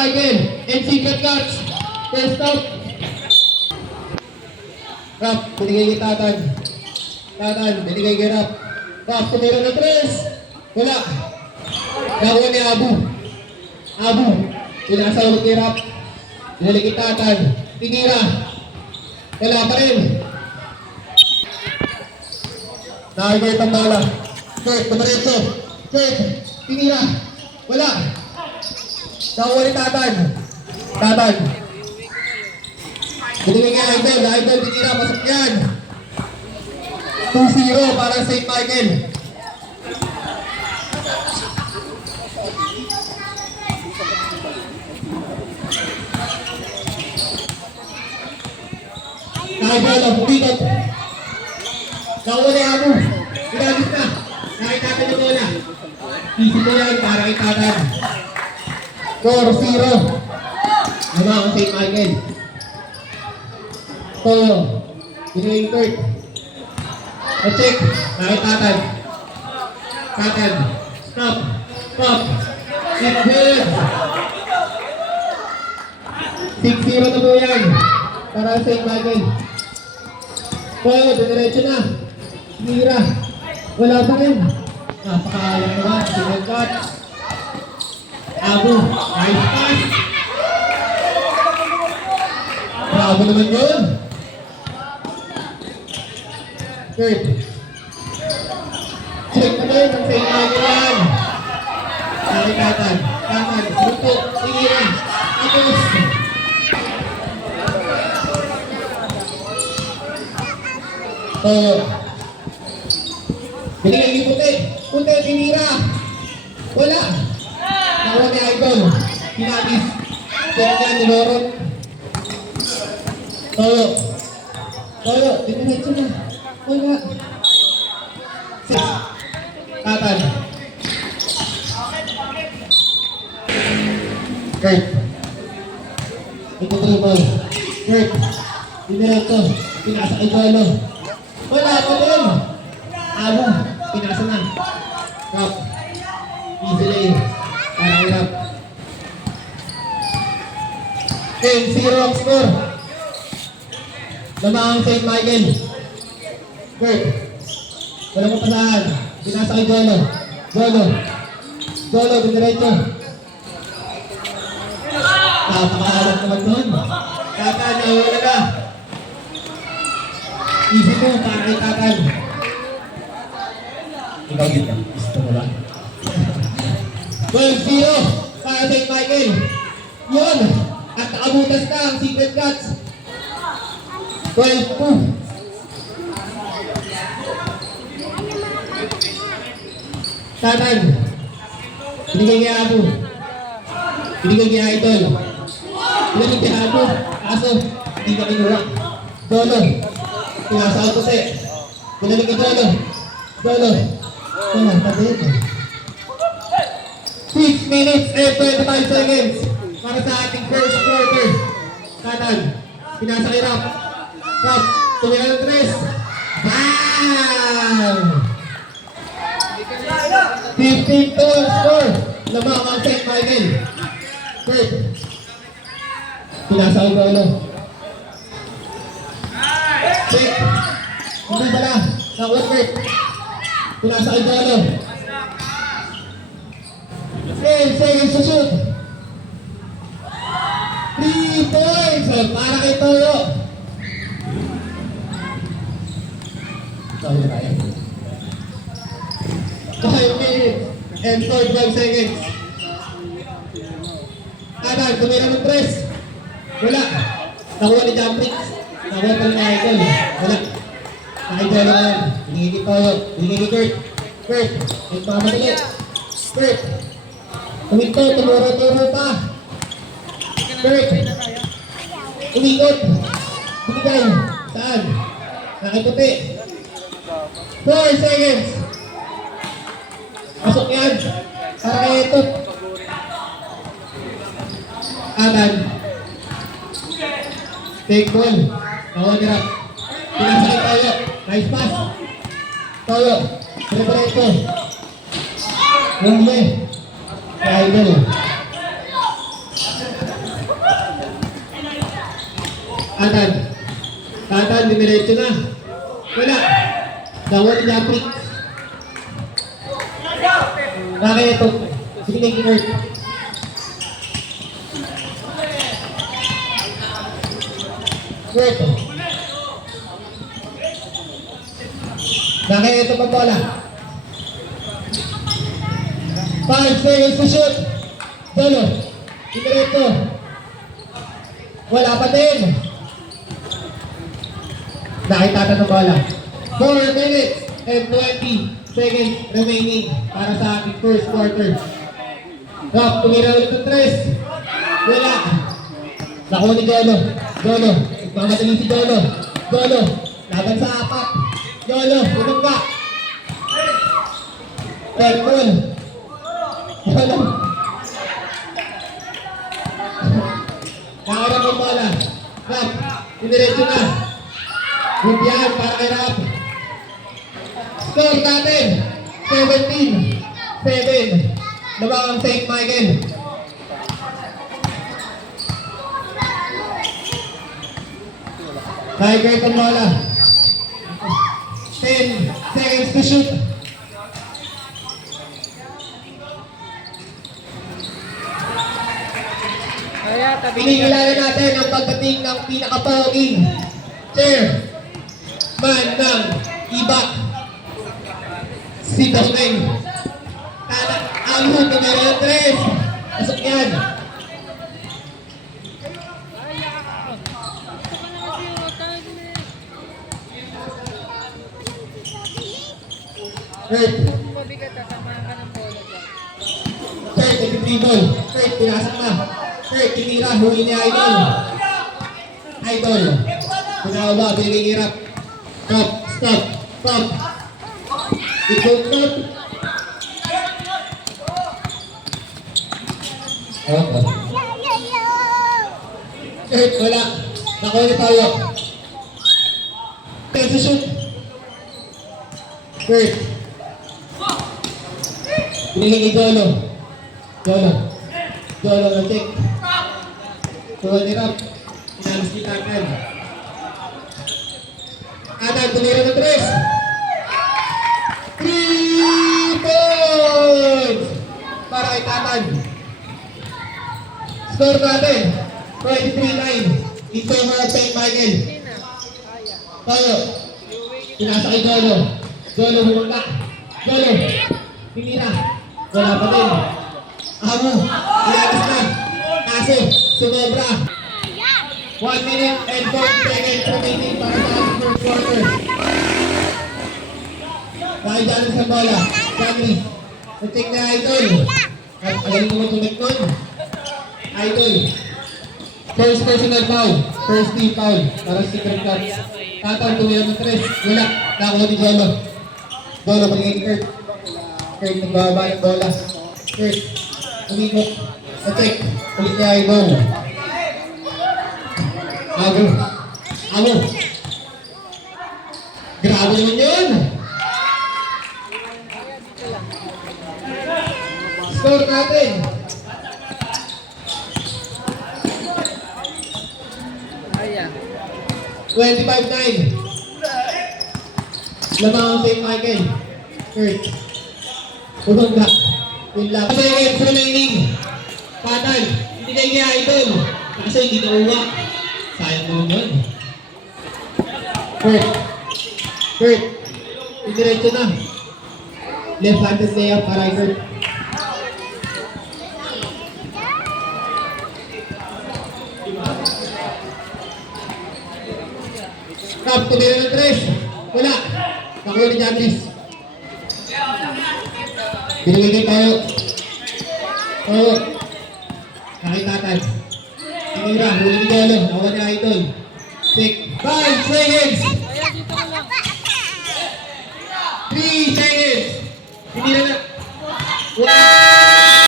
Michael and Secret Guards. First out. Rap, binigay kay Tatan. Tatan, binigay kay Rap. Rap, tumira ng tres. Wala. Nakuha ni Abu. Abu, pinasa ulit kay Rap. Binalik kay Tatan. Tinira. Wala pa rin. Nakagay itong bola. Kurt, tumaretso. Kurt, tinira. Wala. Nakuha ni Tatan. Tatan. Binigay kay Idol. Idol, tinira. Pasok yan. 2-0 para sa St. Michael. Idol, ang pumitot. Nakuha ni Abu. Pinagis na. Nakitatan yung bola. Easy ko yan para kay Tatan. 4-0. Naman ang St. Michael. Toyo. Binigay yung Kurt. Na-check. Nakit Tatan. Tatan. Stop. Stop. Set good. 6-0 na po yan. Para sa St. Michael. Toyo. Diretso na. Mira. Wala pa rin. Napakaalam naman. Single cut. Abu. Nice pass. Bravo naman yun. Kurt. Check na rin ang St. Michael. Nakikatan. Tatan. Lupo. Tingira. Tapos. So. Binigay yung puti. Puti. Tinira. Wala. Nakuha ni Idol. Pinatis. Check na ni Lorot. Toyo. Toyo. Diretso na. Wala. 6. Tatan. Kurt. Ito dribble. Kurt. Diretso. Pinasa kay Jolo. Wala pa din. Abu. Pinasa na. Rap. Easy lane. Para kay Rap. 10-0 ang score. Lamang St. Michael. Kurt. Wala mo pasahan. Pinasa kay Jolo. Jolo. Jolo, diretso. Napakaalat naman doon. Tatan, nawala na. Easy po para kay Tatan. Ikaw dito. Gusto mo lang. 12-0 para St. Michael. Yun. At nakabutas na ang Secret Guards. 12-2. Tatan. Binigay kay Abu. Binigay kay Idol. Binigay kay Abu. Kaso, hindi ka kinuha. Dolo. Pinasa ako kasi. Binigay kay Dolo. Dolo. Dolo, tabi ito. 6 minutes and 25 seconds para sa ating first quarter. Tatan. Pinasa kay Rap. Rap. Tumira ng 3. Bam! 15 to score. Lamang ang St. Michael. Kurt. Pinasa kay Dolo. Check. Hindi pala. Nakuha Kurt. Pinasa kay Dolo. 10 seconds to shoot. 3 points para kay Toyo. Toyo tayo. 5 minutes and 45 seconds. Tatan, tumira ng 3. Wala. Nakuha ni Jamprix. Nakuha pa ni Idol. Wala. Idol na yan. Binigay kay Toyo. Binigay kay Kurt. Kurt. May pamagali. Kurt. Umito. Tumuro pa. Kurt. Umikot. Binigay. Saan? Nakiputi. 4 seconds. Pasok yan. Para kay ito. Tatan. Take ball. Nakuha ni Rap. Pinasa kay Toyo. Nice pass. Toyo. Diretso. Rumble. Idol. Tatan. Tatan, dimiretso na. Wala. Dawa ni Japrik. Bakit ito? Sige na yung Kurt. Kurt. Bakit ito pag bola? 5 seconds to shoot. Dolo. Dimiretso. Wala pa din. Nakita ng bola. 4 minutes and 20 seconds remaining para sa ating first quarter. Rock, tumira ulit ng 3. Wala. Nakuha ni Jolo. Jolo. Magmamadali si Jolo. Jolo. Laban sa 4. Jolo. Unong ka. Purple. Jolo. Nakaharap ang bola. Rock. Diniretso na. Rupian para kay Rap. Score natin. 17-7. Labang ang St. Michael. Tiger ang bola. 10 seconds to shoot. Pinigilala natin ang pagdating ng pinakapoging chairman ng IBAC. Si Dongeng. Ang numero 3. Pasok yan. Kurt. Kurt, nag-dribble. Kurt, pinasok na. Kurt, tinira. Huli ni Idol. Idol. Pinawa, binigirap. Stop, stop, stop. Ikot, stop. Kurt, wala. Nakuha ni tayo. Kurt, shoot. Kurt. Binigay ni Jolo. Jolo. Jolo na check. Kuha ni Rap. Inalis ni Takan. Takan, tumira ng 3. 3 points! Para kay Takan. Score natin. 23-9. In favor of St. Michael. Tayo. Pinasa kay Jolo. Jolo, bumagka. Jolo. Pinira. Wala pa din. Amo. Ilakas na. Kaso, sumobra. 1 minute and 40 seconds remaining para sa ating first quarter. Dahil dyan sa bola. Sammy. Natik na Idol. At agaling mo tumik nun. Idol. First personal foul. First team foul. Para sa secret cup. Tatang tumira ng 3. Wala. Nakuha ni Jolo. Jolo, maligay ni Kurt. Kurt, nagbababa ng bola. Kurt, umikot. Natik. Ulit niya Idol. Amo. Amo. Grabe naman yun. Score natin. Ayan. 25-9. Lamang ang St. Michael. Kurt. Punog na. Yun lang. Seconds remaining. Patay. Hindi kayo niya Idol. Kasi hindi na uwa. Sayang mo yun. Kurt. Kurt. Diretso na. Left-handed layup para kay Kurt. Top, tumira ng 3. Wala. Nakuha ni Jabris. Binigay kay Tayo. Tayo. Nakitatan. Tinira, huli ni Jolo. Nakuha ni Idol. 5 seconds. 3 seconds. Tinira na.